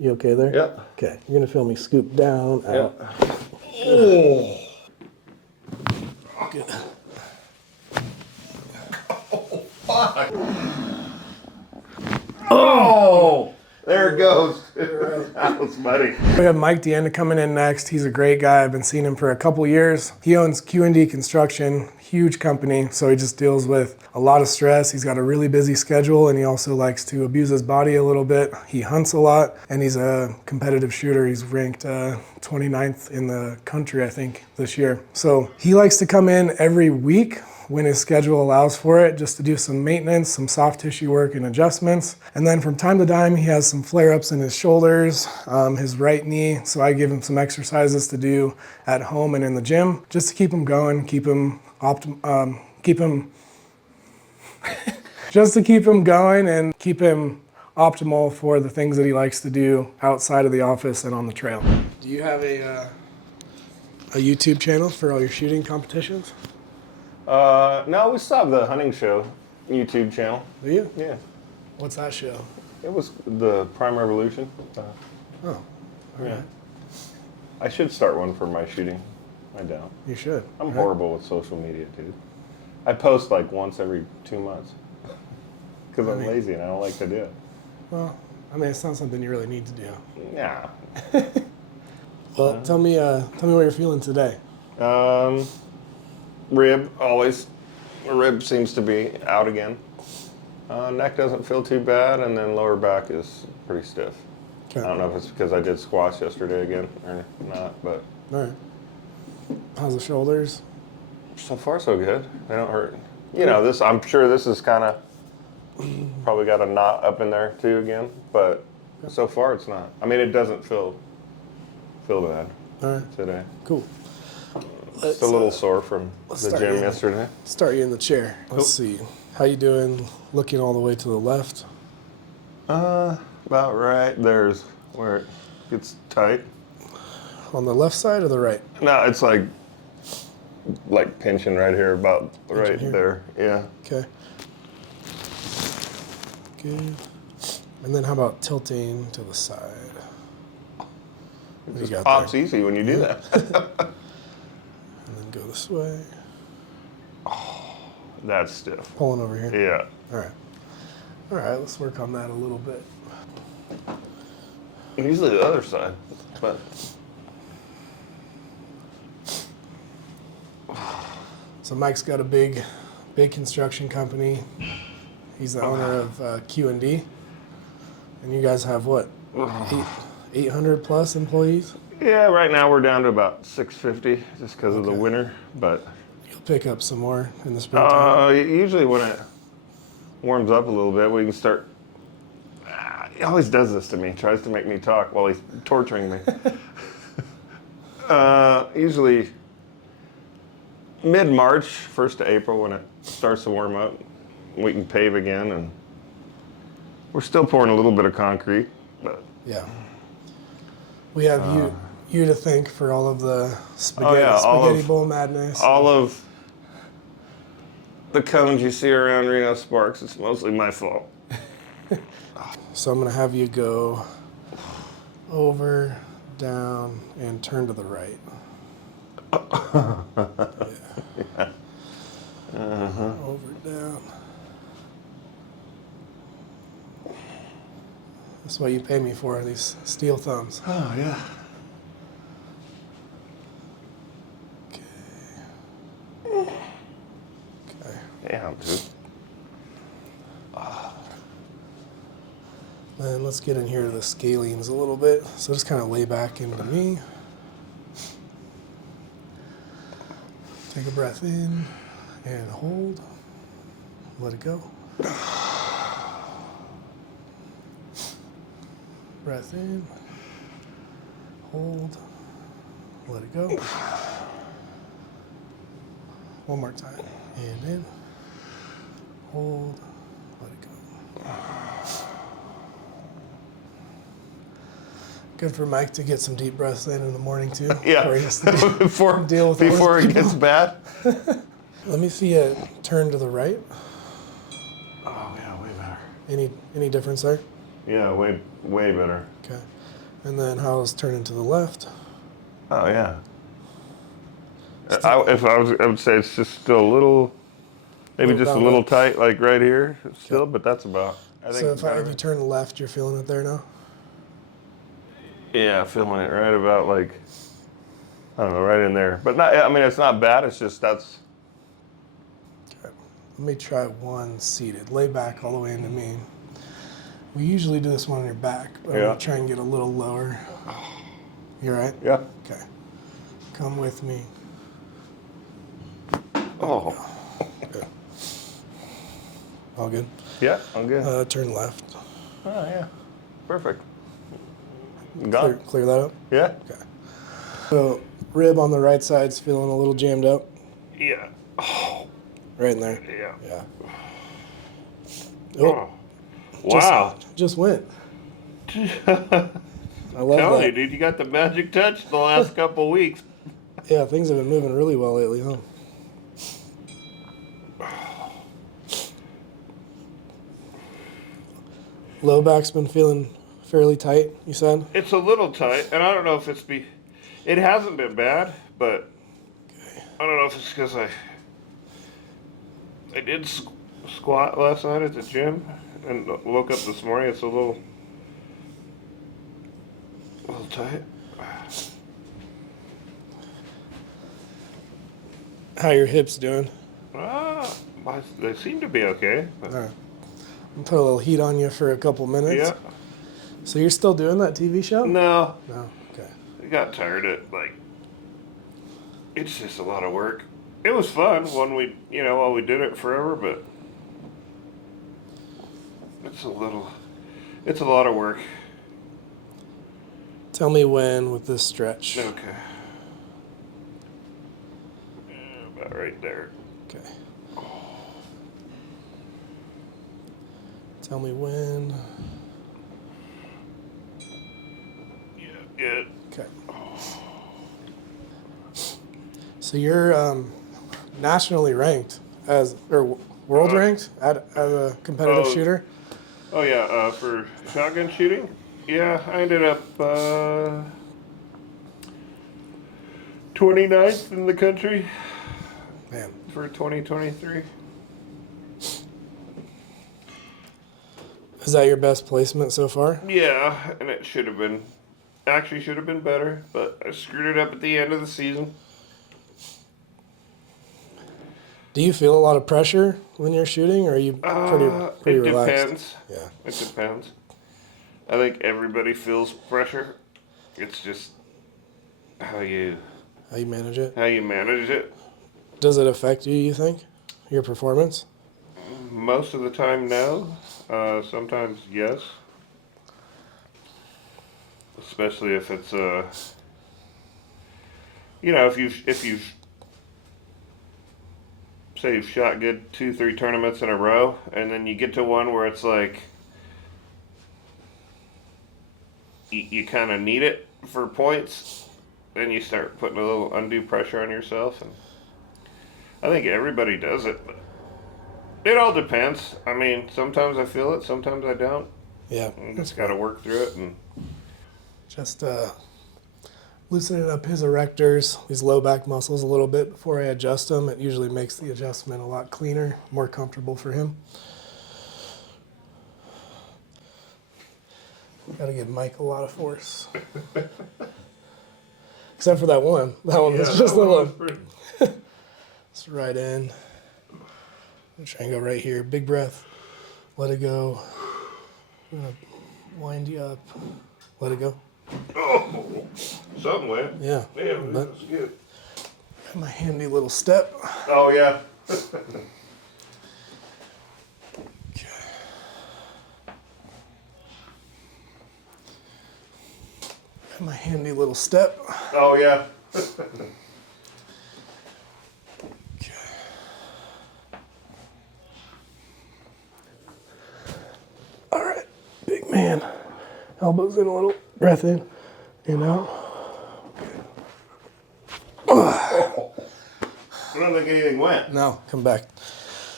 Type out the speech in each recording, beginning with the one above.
You okay there? Yep. Okay, you're gonna feel me scoop down, out. Oh. Good. Oh, fuck. Oh! There it goes. That was funny. We have Mike Deanna coming in next. He's a great guy. I've been seeing him for a couple years. He owns Q&D Construction, huge company, so he just deals with a lot of stress. He's got a really busy schedule, and he also likes to abuse his body a little bit. He hunts a lot, and he's a competitive shooter. He's ranked 29th in the country, I think, this year. So he likes to come in every week when his schedule allows for it, just to do some maintenance, some soft tissue work and adjustments. And then from time to time, he has some flare-ups in his shoulders, his right knee. So I give him some exercises to do at home and in the gym, just to keep him going, just to keep him going and keep him optimal for the things that he likes to do outside of the office and on the trail. Do you have a YouTube channel for all your shooting competitions? No, we still have the hunting show YouTube channel. Do you? Yeah. What's that show? It was the Prime Revolution. Oh, all right. I should start one for my shooting. I doubt. You should. I'm horrible with social media, dude. I post like once every 2 months because I'm lazy and I don't like to do it. Well, I mean, it's not something you really need to do. Yeah. Well, tell me what you're feeling today. Rib, always. The rib seems to be out again. Neck doesn't feel too bad, and then lower back is pretty stiff. Okay. I don't know if it's because I did squats yesterday again or not, but. All right. How's the shoulders? So far, so good. They don't hurt. You know, this. I'm sure this is kind of probably got a knot up in there too again, but so far it's not. I mean, it doesn't feel bad today. Cool. It's a little sore from the gym yesterday. Start you in the chair. Let's see. How you doing? Looking all the way to the left. About right. There's where it gets tight. On the left side or the right? No, it's like pinching right here, about right there. Yeah. Okay. Good. And then how about tilting to the side? It just pops easy when you do that. And then go this way. Oh, that's stiff. Pulling over here. Yeah. All right. All right, let's work on that a little bit. Usually the other side, but. So Mike's got a big construction company. He's the owner of Q&D. And you guys have what? 800 plus employees? Yeah, right now we're down to about 650 just because of the winter, but. You'll pick up some more in the springtime? Usually when it warms up a little bit, we can start. He always does this to me, tries to make me talk while he's torturing me. Usually mid-March, 1st of April, when it starts to warm up, we can pave again, and we're still pouring a little bit of concrete, but. Yeah. We have you to thank for all of the spaghetti bowl madness. All of the cones you see around Reno Sparks, it's mostly my fault. So I'm going to have you go over, down, and turn to the right. Yeah. Over, down. That's what you pay me for, these steel thumbs. Oh, yeah. Okay. Damn, dude. Then let's get in here to the scalenes a little bit. So just kind of lay back into me. Take a breath in and hold. Let it go. Breath in, hold, let it go. One more time. And in, hold, let it go. Good for Mike to get some deep breaths in the morning too. Yeah, before it gets bad. Let me see you turn to the right. Oh yeah, way better. Any difference there? Yeah, way better. Okay. And then how's turning to the left? Oh yeah. I would say it's just still a little, maybe just a bound little up. tight, like right here still, but that's about. I So think. if you turn left, you're feeling it there now? Yeah, feeling it right about like, I don't know, right in there. But not. I mean, it's not bad. It's just that's. Okay. Let me try one seated. Lay back all the way into me. We usually do this one on your back, but I'm Yeah. going to try and get a little lower. You all right? Yeah. Okay. Come with me. Oh. Good. All good? Yeah, I'm good. Turn left. Oh yeah. Perfect. Gone. Clear that up? Yeah. Okay. So rib on the right side's feeling a little jammed up. Yeah. Oh. Right in there. Yeah. Yeah. Oh. Wow. Just went. I love Telling that. you, dude, you got the magic touch the last couple weeks. Yeah, things have been moving really well lately, huh? Low back's been feeling fairly tight, you said? It's a little tight, and I don't know if it hasn't been bad, but I don't know if it's because I did squat last night at the gym and woke up this morning. It's a little tight. How your hips doing? They seem to be okay. All right. I'll put a little heat on you for a couple minutes. Yeah. So you're still doing that TV show? No. No. Okay. I got tired of it. Like, it's just a lot of work. It was fun when while we did it forever, but it's a lot of work. Tell me when with this stretch. Okay. Yeah, about right there. Okay. Tell me when. Yeah, good. Okay. So you're nationally ranked or world ranked as a competitive shooter? Oh yeah, for shotgun shooting? Yeah, I ended up 29th in the country. Man. For 2023. Is that your best placement so far? Yeah, and it should have been better, but I screwed it up at the end of the season. Do you feel a lot of pressure when you're shooting, or are you pretty It relaxed? depends. Yeah. It depends. I think everybody feels pressure. It's just how you manage it. manage it. Does it affect you think? Your performance? Most of the time, no. Sometimes, yes. Especially if it's if you've say you've shot good 2-3 tournaments in a row, and then you get to one where it's like you kind of need it for points, then you start putting a little undue pressure on yourself, and I think everybody does it, but it all depends. I mean, sometimes I feel it, sometimes I don't. Yeah. You just got to work through it. And just loosening up his erectors, these low back muscles a little bit before I adjust them. It usually makes the adjustment a lot cleaner, more comfortable for him. Got to give Mike a lot of force. Except for that one. That one was just a little. It's right in. I'm trying to go right here. Big breath. Let it go. I'm going to wind you up. Let it go. oh, something went. Yeah. Man, that's good. My handy little step. Oh yeah. My handy little step. Oh yeah. All right, big man. Elbows in a little. Breath in and out. I don't think anything went. No, come back.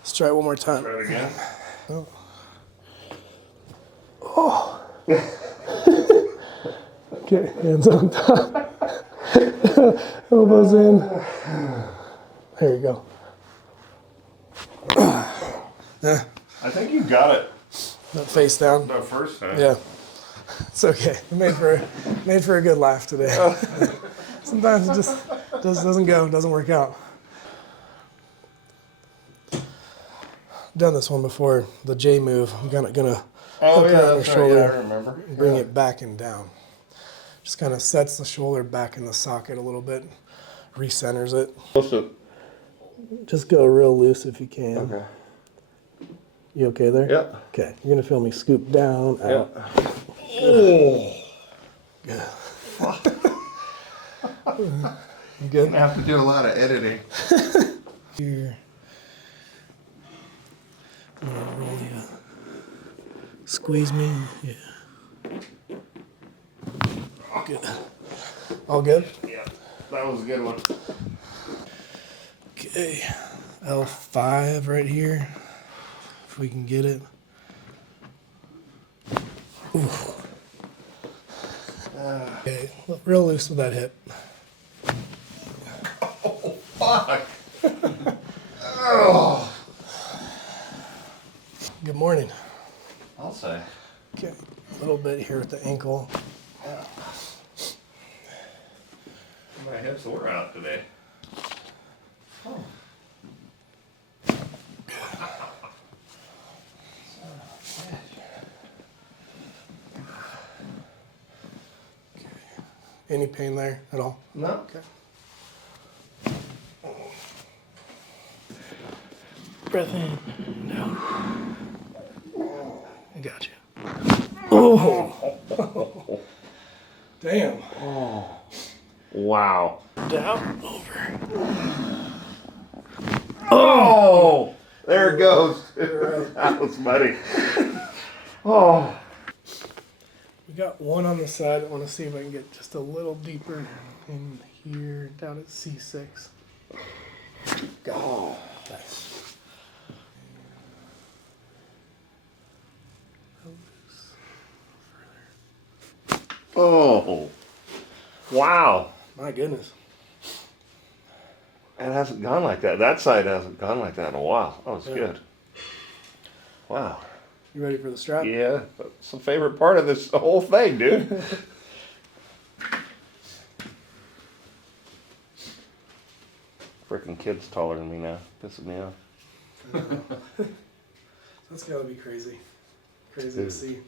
Let's try it one more time. Try it again. Oh. Okay, hands on top. Elbows in. There you go. I think you got it Face down. the first time. Yeah. It's okay. Made for a good laugh today. Sometimes it just doesn't work out. Done this one before, the J move. I'm gonna hook around your shoulder, Yeah, I remember. bring it back and down. Just kind of sets the shoulder back in the socket a little bit, recenters it. Just go real loose if you can. Okay. You okay there? Yep. Okay. You're gonna feel me scoop down, out. Yep. Oh. Good. You good? I have to do a lot of editing. Here. I'm gonna roll you. Squeeze me. Yeah. Good. All good? Yeah, that was a good one. Okay. L5 right here. If we can get it. Ooh. Okay. Real loose with that hip. Oh, fuck. Oh. Good morning. I'll say. Okay. A little bit here with the ankle. My hips were out today. Oh. Any pain there at all? No. Okay. Breath in. No. I got you. Oh. Damn. Oh. Wow. Down, over. Oh. There it goes. That was funny. Oh. We got one on the side. I want to see if I can get just a little deeper in here, down at C6. Got it. Oh. Nice. Oh. Wow. My goodness. It hasn't gone like that. That side hasn't gone like that in a while. That was Yeah. good. Wow. You ready for the strap? Yeah, that's the favorite part of this whole thing, dude. Freaking kid's taller than me now. Pisses me off. That's gotta be crazy. Crazy Dude. to see.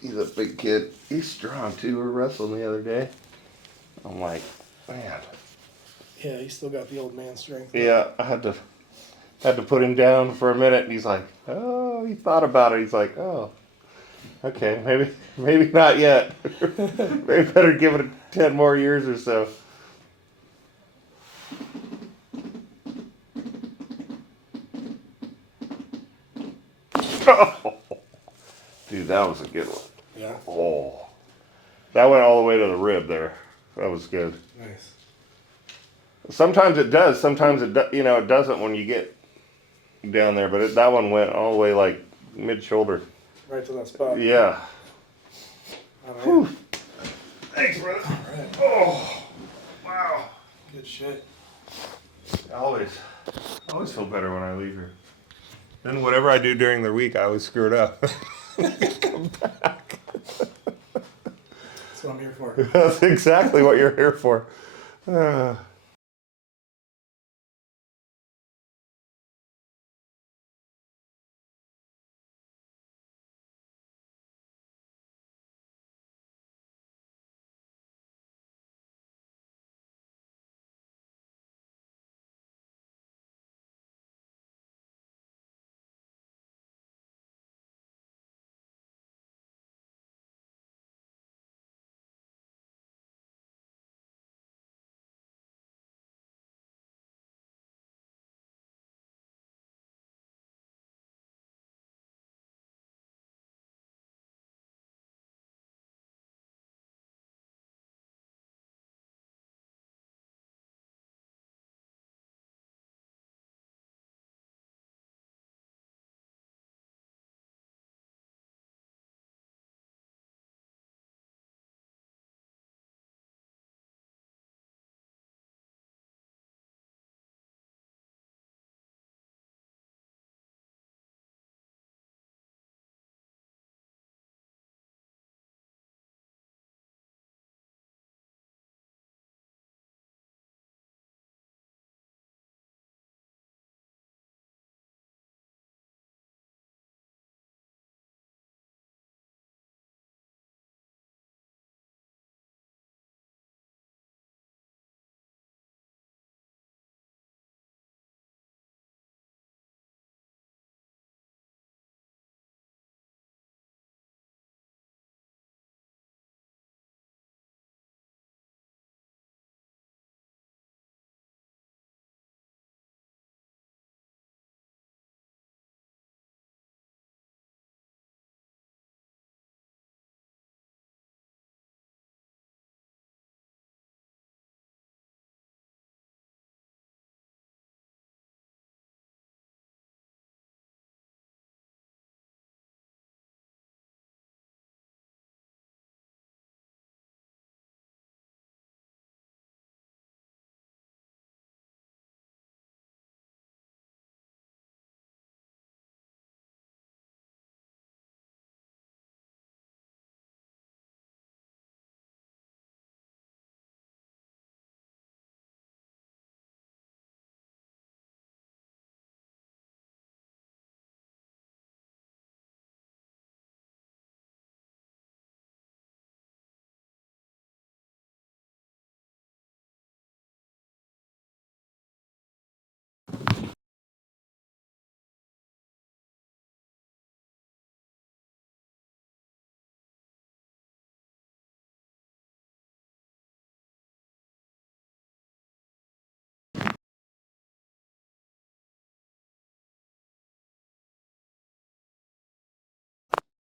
He's a big kid. He's strong too. We were wrestling the other day. I'm like, man. Yeah, he's still got the old man strength. Yeah, I had to put him down for a minute, and he's like, oh, he thought about it. He's like, oh, okay, maybe not yet. Maybe better give it 10 more years or so. Dude, that was a good one. Yeah. Oh, that went all the way to the rib there. That was good. Nice. Sometimes it does. Sometimes it it doesn't when you get down there. But that one went all the way like mid shoulder. Right to that spot. Yeah. All right. Thanks, brother. All right. Oh, wow. Good shit. I always feel better when I leave here. Then whatever I do during the week, I always screw it up. Come back. That's what I'm here for. That's exactly what you're here for.